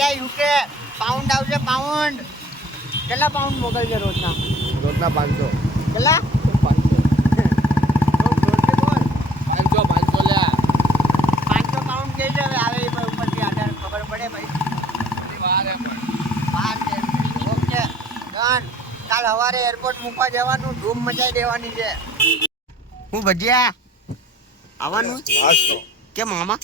જાય UK. Pound આવશે pound. કેટલા પાઉન્ડ મોકલશે રોજના? રોજના 500. કેટલા? 500 લે. 500 પાઉન્ડ કે છે હવે આવે એ ઉપરથી આધાર ખબર પડે ભાઈ. વાર છે. Okay done. કાલ સવારે એરપોર્ટ મૂકવા જવાનું, ધૂમ મચાઈ દેવાની છે. હું ભજીયા આવવાનું કેમ મામા?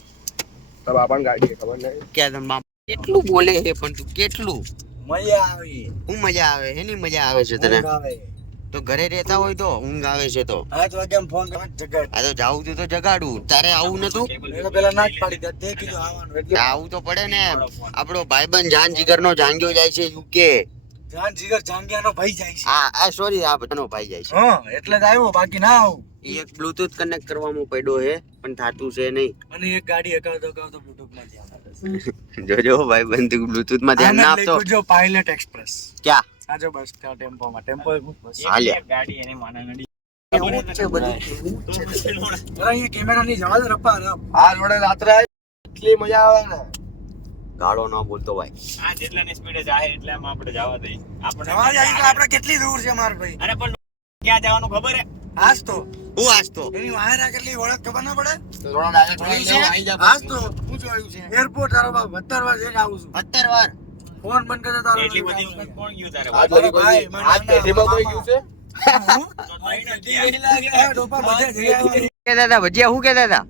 તો બાપાને ગાડી ખબર નહીં કે મામા કેટલું બોલે છે પણ તું કેટલું મજા આવી. હું મજા આવે? એની મજા આવે છે તને? તો ઘરે રહેતા હોય તો ઊંઘ આવે છે તો 8 વાગ્યા ફોન કરે જગાડ. આ તો જાવું તું તો જગાડું. તારે આવું નતું? મેં પેલા ના જ પાડી દે. તે કીધું આવવાનું એટલે આવું તો પડે ને. આપણો ભાઈબંધ જાન જીગરનો જાંગ્યો જાય છે યુકે. જાન જીગર જાંગિયાનો ભાઈ જાય છે. આ સોરી આ બધાનો ભાઈ જાય છે. હા એટલે જ આવ્યો, બાકી ના આવું. એ એક બ્લૂટૂથ કનેક્ટ કરવામાં પડ્યો છે પણ થાતું છે નહીં. અને એક ગાડી હકાવતો બ્લૂટૂથ માં ધ્યાન આપે. જોજો ભાઈબંધ તું બ્લૂટૂથ માં ધ્યાન ના આપતો. જો પાયલટ એક્સપ્રેસ ક્યાં? આ જો બસ ટેમ્પોમાં ટેમ્પો બસ હાલ્યા. ગાડી એની માના નડી. એવું જ છે બધું. અરે અહીંયા કેમેરા ની જવા દે રપ્પા રપ. આ જોડે રાત્રે એટલી મજા આવે ને. ગાળો ન બોલતો ભાઈ. આ જેટલાની સ્પીડે જાય એટલે આમ આપણે જવા દઈએ. જવા જાય તો આપણે કેટલી દૂર છે માર ભાઈ? અરે પણ ક્યાં જવાનું ખબર હે? આજ તો હું આસતો એની વાયરા કેટલી વળત ખબર ના પડે? થોડો ડાયરેક્ટ આજ તો હું જોયું છે એરપોર્ટ તારો બાપ 17 વાર જઈને આવું છું. 17 વાર. ફોન બંધ કરતો તારો એટલી બધી વખત કોણ ગયું તારે? આ ભાઈ આજ પેઢીમાં કોઈ ગયું છે? તો ભાઈ નથી. એ ડોપા બધે જઈ આવ્યા. કેતા હતા ભજીયા હું કેતા હતા?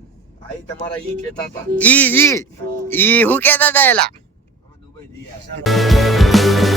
આઈ તમારા ઈ કહેતા હતા. ઈ હું કેતા હતા એલા? દુબઈ જઈ આવ્યા.